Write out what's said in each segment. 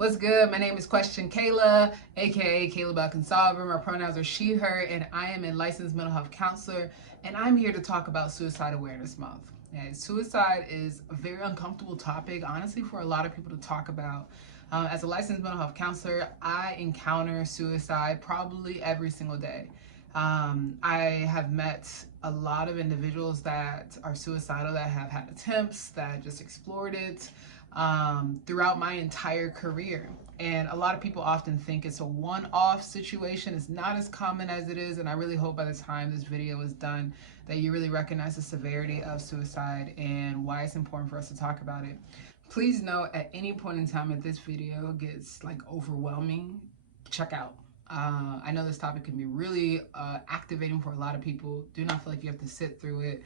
What's good? My name is Question Kayla, aka Kayla Bell-Consolver. My pronouns are she, her, and I am a licensed mental health counselor, and I'm here to talk about Suicide Awareness Month. And suicide is a very uncomfortable topic, honestly, for a lot of people to talk about. As a licensed mental health counselor, I encounter suicide probably every single day. I have met a lot of individuals that are suicidal, that have had attempts, that just explored it throughout my entire career. And a lot of people often think it's a one-off situation. It's not as common as it is, and I really hope by the time this video is done that you really recognize the severity of suicide and why it's important for us to talk about it. Please note, at any point in time if this video gets like overwhelming, check out. I know this topic can be really activating for a lot of people. Do not feel like you have to sit through it.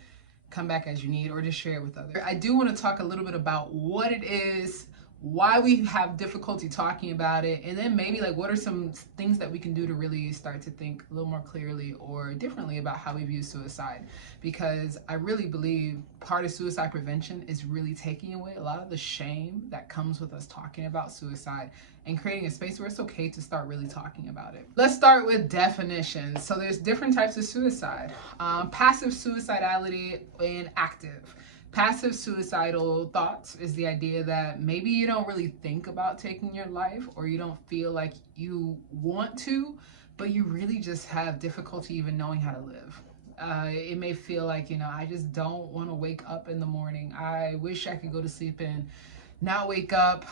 Come back as you need, or just share it with others. I do want to talk a little bit about what it is, why we have difficulty talking about it, and then maybe like what are some things that we can do to really start to think a little more clearly or differently about how we view suicide. Because I really believe part of suicide prevention is really taking away a lot of the shame that comes with us talking about suicide and creating a space where it's okay to start really talking about it. Let's start with definitions. So there's different types of suicide. Passive suicidality and active. Passive suicidal thoughts is the idea that maybe you don't really think about taking your life, or you don't feel like you want to, but you really just have difficulty even knowing how to live. It may feel like, I just don't want to wake up in the morning. I wish I could go to sleep and not wake up.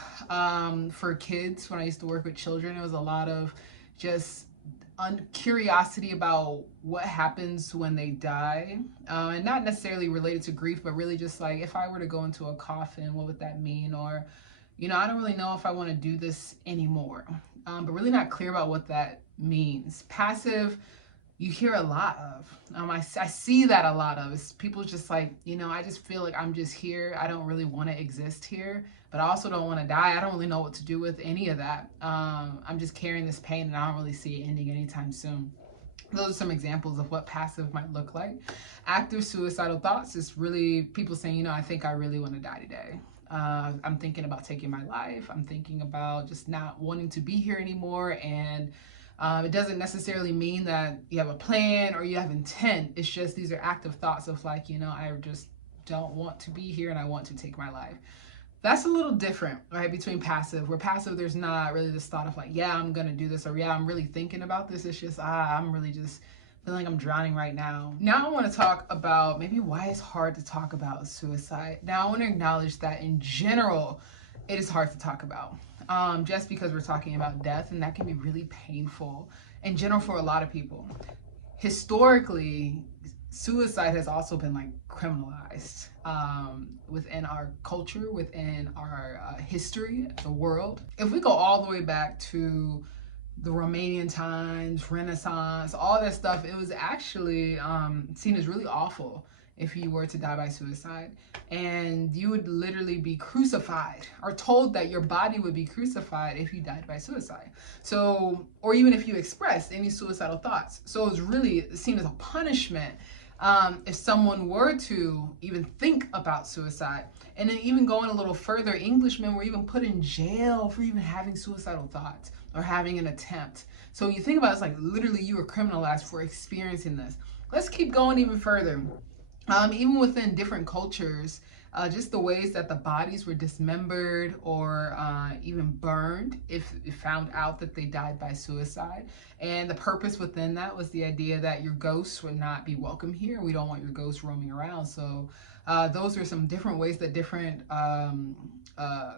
For kids, when I used to work with children, it was a lot of just curiosity about what happens when they die, and not necessarily related to grief, but really just like, if I were to go into a coffin, what would that mean? Or, I don't really know if I want to do this anymore, but really not clear about what that means. Passive, you hear a lot of. I see that a lot of. It's people just like, I just feel like I'm just here. I don't really want to exist here, but I also don't want to die. I don't really know what to do with any of that. I'm just carrying this pain, and I don't really see it ending anytime soon. Those are some examples of what passive might look like. Active suicidal thoughts is really people saying, I think I really want to die today. I'm thinking about taking my life. I'm thinking about just not wanting to be here anymore. And it doesn't necessarily mean that you have a plan or you have intent. It's just these are active thoughts of like, I just don't want to be here and I want to take my life. That's a little different, right, between passive. Where passive, there's not really this thought of like, yeah, I'm going to do this, or yeah, I'm really thinking about this. It's just, I'm really just feeling like I'm drowning right now. Now I want to talk about maybe why it's hard to talk about suicide. Now I want to acknowledge that in general, it is hard to talk about. Just because we're talking about death, and that can be really painful in general for a lot of people. Historically, suicide has also been like criminalized within our culture, within our history, the world. If we go all the way back to the Romanian times, Renaissance, all that stuff, it was actually seen as really awful if you were to die by suicide, and you would literally be crucified, or told that your body would be crucified if you died by suicide. So, or even if you expressed any suicidal thoughts. So it was really seen as a punishment if someone were to even think about suicide. And then even going a little further, Englishmen were even put in jail for even having suicidal thoughts or having an attempt. So when you think about it, it's like literally you were criminalized for experiencing this. Let's keep going even further. Even within different cultures, just the ways that the bodies were dismembered or even burned if found out that they died by suicide. And the purpose within that was the idea that your ghosts would not be welcome here. We don't want your ghosts roaming around. So those are some different ways that different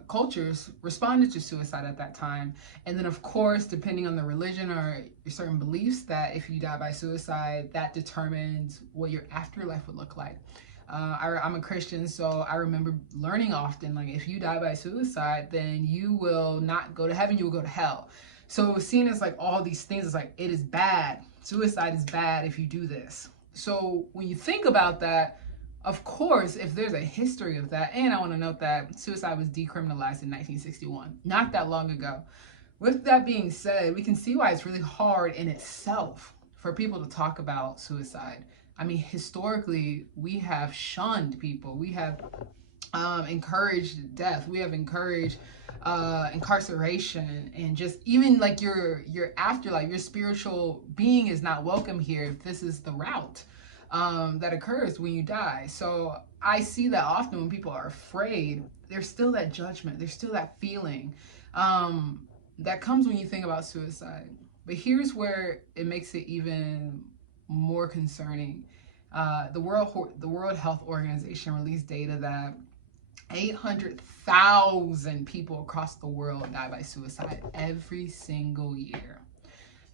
cultures responded to suicide at that time. And then of course, depending on the religion or certain beliefs, that if you die by suicide, that determines what your afterlife would look like. I'm a Christian, so I remember learning often, like, if you die by suicide, then you will not go to heaven, you will go to hell. So it was seen as like all these things. It's like, it is bad. Suicide is bad if you do this. So when you think about that, of course, if there's a history of that, and I want to note that suicide was decriminalized in 1961, not that long ago. With that being said, we can see why it's really hard in itself for people to talk about suicide. I mean, historically, we have shunned people. We have encouraged death. We have encouraged incarceration, and just even like your afterlife, your spiritual being is not welcome here if this is the route that occurs when you die. So I see that often when people are afraid, there's still that judgment, there's still that feeling that comes when you think about suicide. But here's where it makes it even more concerning. The World Health Organization released data that 800,000 people across the world die by suicide every single year.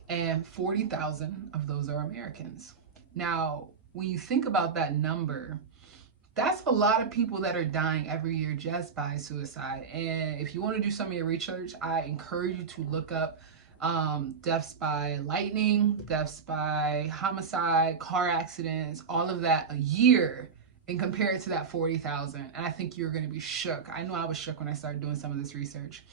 And 40,000 of those are Americans. Now, when you think about that number, that's a lot of people that are dying every year just by suicide. And if you want to do some of your research, I encourage you to look up deaths by lightning, deaths by homicide, car accidents, all of that a year, and compare it to that 40,000. And I think you're going to be shook. I know I was shook when I started doing some of this research.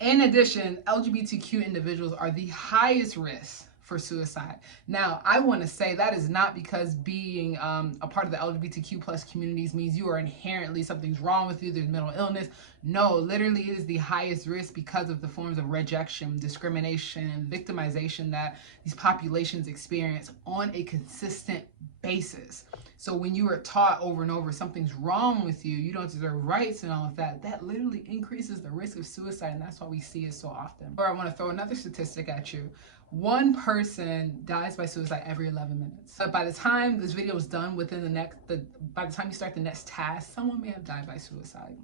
In addition, LGBTQ individuals are the highest risk for suicide. Now, I want to say that is not because being a part of the LGBTQ plus communities means you are inherently, something's wrong with you, there's mental illness. No, literally it is the highest risk because of the forms of rejection, discrimination, and victimization that these populations experience on a consistent basis. So when you are taught over and over something's wrong with you, you don't deserve rights and all of that, that literally increases the risk of suicide, and that's why we see it so often. Or I want to throw another statistic at you. One person dies by suicide every 11 minutes. But by the time this video is done, by the time you start the next task, someone may have died by suicide.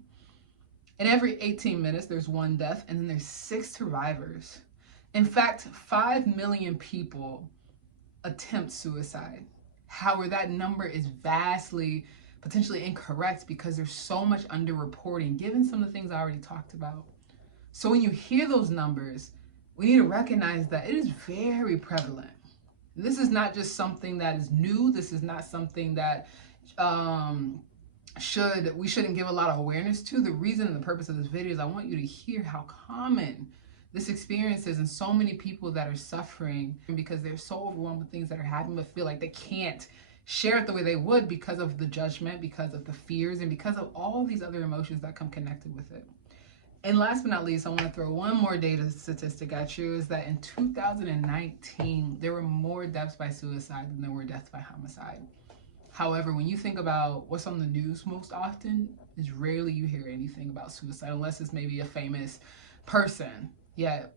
And every 18 minutes, there's one death, and then there's 6 survivors. In fact, 5 million people attempt suicide. However, that number is vastly, potentially incorrect because there's so much underreporting, given some of the things I already talked about. So when you hear those numbers, we need to recognize that it is very prevalent. This is not just something that is new. This is not something that we shouldn't give a lot of awareness to. The reason and the purpose of this video is I want you to hear how common this experience is, and so many people that are suffering because they're so overwhelmed with things that are happening but feel like they can't share it the way they would because of the judgment, because of the fears, and because of all these other emotions that come connected with it. And last but not least, I want to throw one more data statistic at you, is that in 2019, there were more deaths by suicide than there were deaths by homicide. However, when you think about what's on the news most often, is rarely you hear anything about suicide, unless it's maybe a famous person. Yet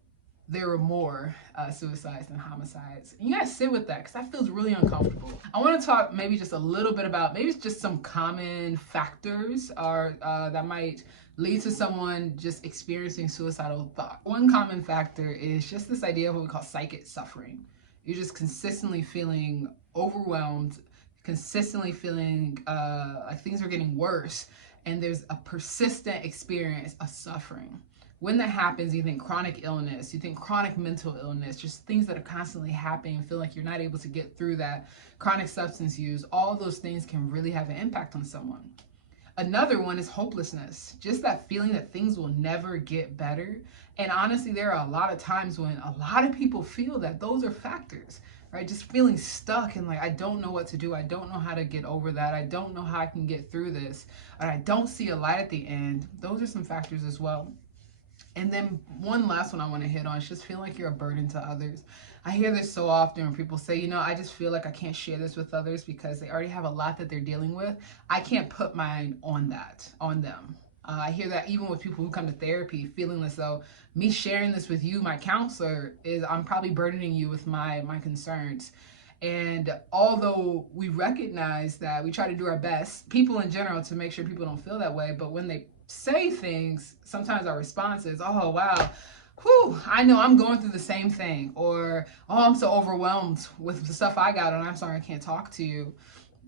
there were more suicides than homicides. And you gotta sit with that, because that feels really uncomfortable. I want to talk maybe just a little bit about maybe just some common factors that might lead to someone just experiencing suicidal thought. One common factor is just this idea of what we call psychic suffering. You're just consistently feeling overwhelmed, consistently feeling like things are getting worse, and there's a persistent experience of suffering. When that happens, you think chronic illness, you think chronic mental illness, just things that are constantly happening and feel like you're not able to get through that. Chronic substance use, all those things can really have an impact on someone. Another one is hopelessness, just that feeling that things will never get better. And honestly, there are a lot of times when a lot of people feel that those are factors, right? Just feeling stuck and like, I don't know what to do. I don't know how to get over that. I don't know how I can get through this. Or I don't see a light at the end. Those are some factors as well. And then one last one I want to hit on is just feeling like you're a burden to others. I hear this so often when people say, you know, I just feel like I can't share this with others because they already have a lot that they're dealing with. I can't put mine on them. I hear that even with people who come to therapy, feeling as though me sharing this with you, my counselor, is I'm probably burdening you with my concerns. And although we recognize that, we try to do our best, people in general, to make sure people don't feel that way, but when they say things, sometimes our response is, oh, wow, whew, I know I'm going through the same thing, or, oh, I'm so overwhelmed with the stuff I got, and I'm sorry I can't talk to you.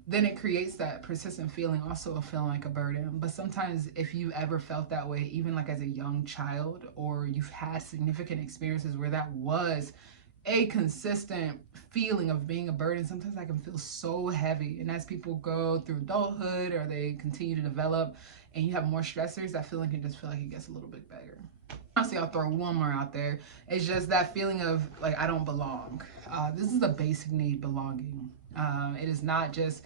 Then it creates that persistent feeling also of feeling like a burden. But sometimes if you ever felt that way, even like as a young child, or you've had significant experiences where that was a consistent feeling of being a burden, sometimes that can feel so heavy. And as people go through adulthood or they continue to develop and you have more stressors, that feeling can just feel like it gets a little bit bigger. Honestly, I'll throw one more out there. It's just that feeling of like, I don't belong. This is a basic need, belonging. It is not just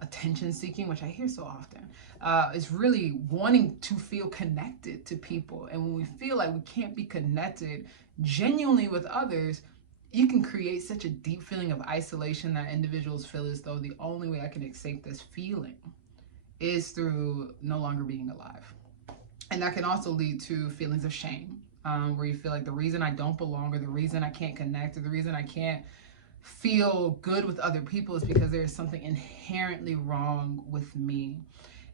attention seeking, which I hear so often. It's really wanting to feel connected to people. And when we feel like we can't be connected genuinely with others, you can create such a deep feeling of isolation that individuals feel as though the only way I can escape this feeling is through no longer being alive. And that can also lead to feelings of shame, where you feel like the reason I don't belong, or the reason I can't connect, or the reason I can't feel good with other people is because there is something inherently wrong with me.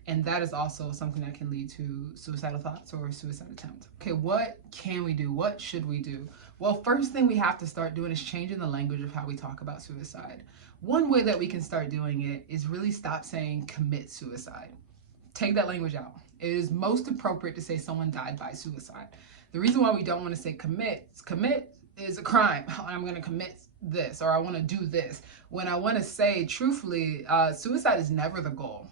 And that is also something that can lead to suicidal thoughts or suicide attempts. Okay, what can we do? What should we do? Well, first thing we have to start doing is changing the language of how we talk about suicide. One way that we can start doing it is really stop saying commit suicide. Take that language out. It is most appropriate to say someone died by suicide. The reason why we don't want to say commit is a crime. I'm going to commit this, or I want to do this. When I want to say truthfully, suicide is never the goal.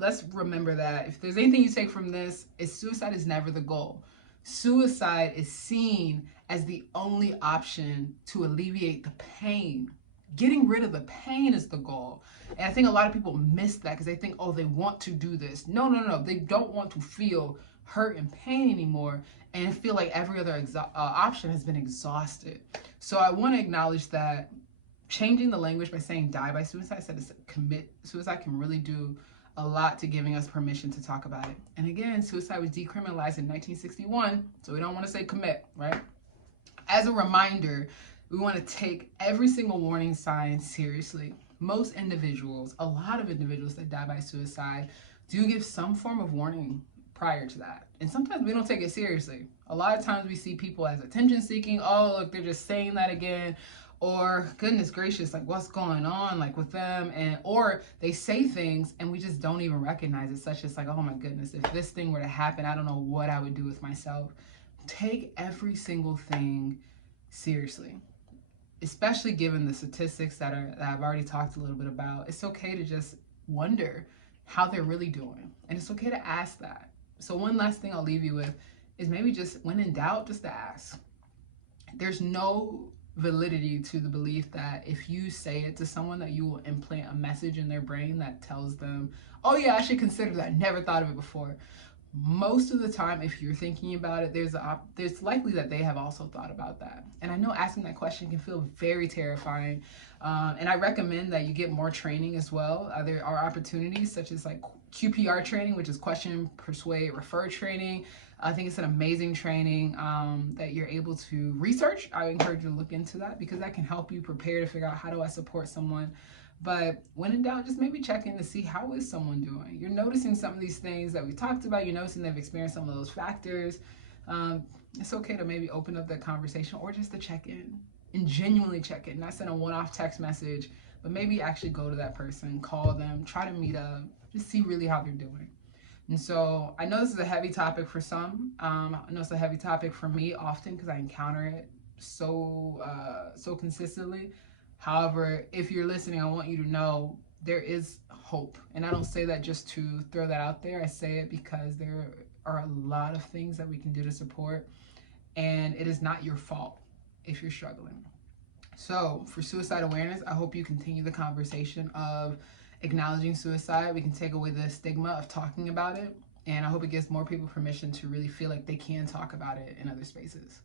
Let's remember that. If there's anything you take from this, is suicide is never the goal. Suicide is seen as the only option to alleviate the pain. Getting rid of the pain is the goal. And I think a lot of people miss that because they think, oh, they want to do this. No. They don't want to feel hurt and pain anymore and feel like every other option has been exhausted. So I want to acknowledge that changing the language by saying die by suicide instead of commit suicide can really do a lot to giving us permission to talk about it. And again, suicide was decriminalized in 1961, so we don't want to say commit, right? As a reminder, we want to take every single warning sign seriously. Most individuals, a lot of individuals that die by suicide do give some form of warning prior to that. And sometimes we don't take it seriously. A lot of times we see people as attention seeking. Oh, look, they're just saying that again. Or goodness gracious, like what's going on like with them? And or they say things and we just don't even recognize it, such as like, oh my goodness, if this thing were to happen, I don't know what I would do with myself. Take every single thing seriously, especially given the statistics that I've already talked a little bit about. It's okay to just wonder how they're really doing, and it's okay to ask that. So one last thing I'll leave you with is maybe just when in doubt, just to ask. There's no validity to the belief that if you say it to someone that you will implant a message in their brain that tells them, oh yeah, I should consider that, never thought of it before. Most of the time, if you're thinking about it, there's likely that they have also thought about that. And I know asking that question can feel very terrifying. And I recommend that you get more training as well. There are opportunities such as like QPR training, which is question, persuade, refer training. I think it's an amazing training that you're able to research. I encourage you to look into that because that can help you prepare to figure out how do I support someone. But when in doubt, just maybe check in to see how is someone doing. You're noticing some of these things that we talked about. You're noticing they've experienced some of those factors. It's okay to maybe open up that conversation or just to check in and genuinely check in. Not send a one-off text message, but maybe actually go to that person, call them, try to meet up, just see really how they're doing. And so I know this is a heavy topic for some. I know it's a heavy topic for me often because I encounter it so consistently. However, if you're listening, I want you to know there is hope. And I don't say that just to throw that out there. I say it because there are a lot of things that we can do to support. And it is not your fault if you're struggling. So for suicide awareness, I hope you continue the conversation of acknowledging suicide. We can take away the stigma of talking about it. And I hope it gives more people permission to really feel like they can talk about it in other spaces.